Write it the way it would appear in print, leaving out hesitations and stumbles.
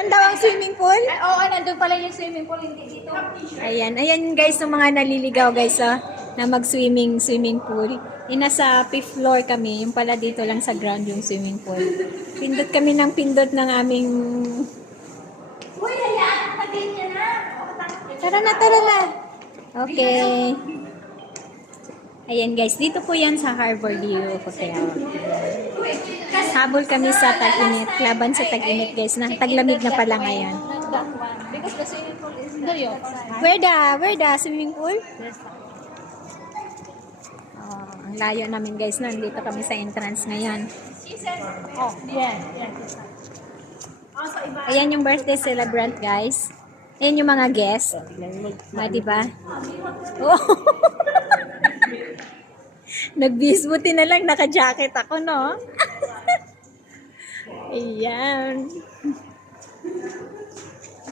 Yan daw ang swimming pool? Ay, oo, nandun pala yung swimming pool, hindi dito. Ayan guys, yung mga naliligaw guys na swimming pool. Nasa 5th floor kami, yung pala dito lang sa ground yung swimming pool. Pindot kami ng pindot ng aming... Uy, hayaan ka din niya na. Tara na. Okay. Ayan guys, dito po yan sa Harborview Hotel. Habol kami sa tag-init, laban sa tag-init guys, na taglamig na pala ngayon. Because the swimming pool is there. Where the swimming pool? Oh, ang layo namin guys, nandito kami sa entrance ngayon. Oh, yeah. Ayan yung birthday celebrant guys. Ayan yung mga guests. Diba? Oh. Nagbisbuti na lang, naka-jacket ako, no? Ayan.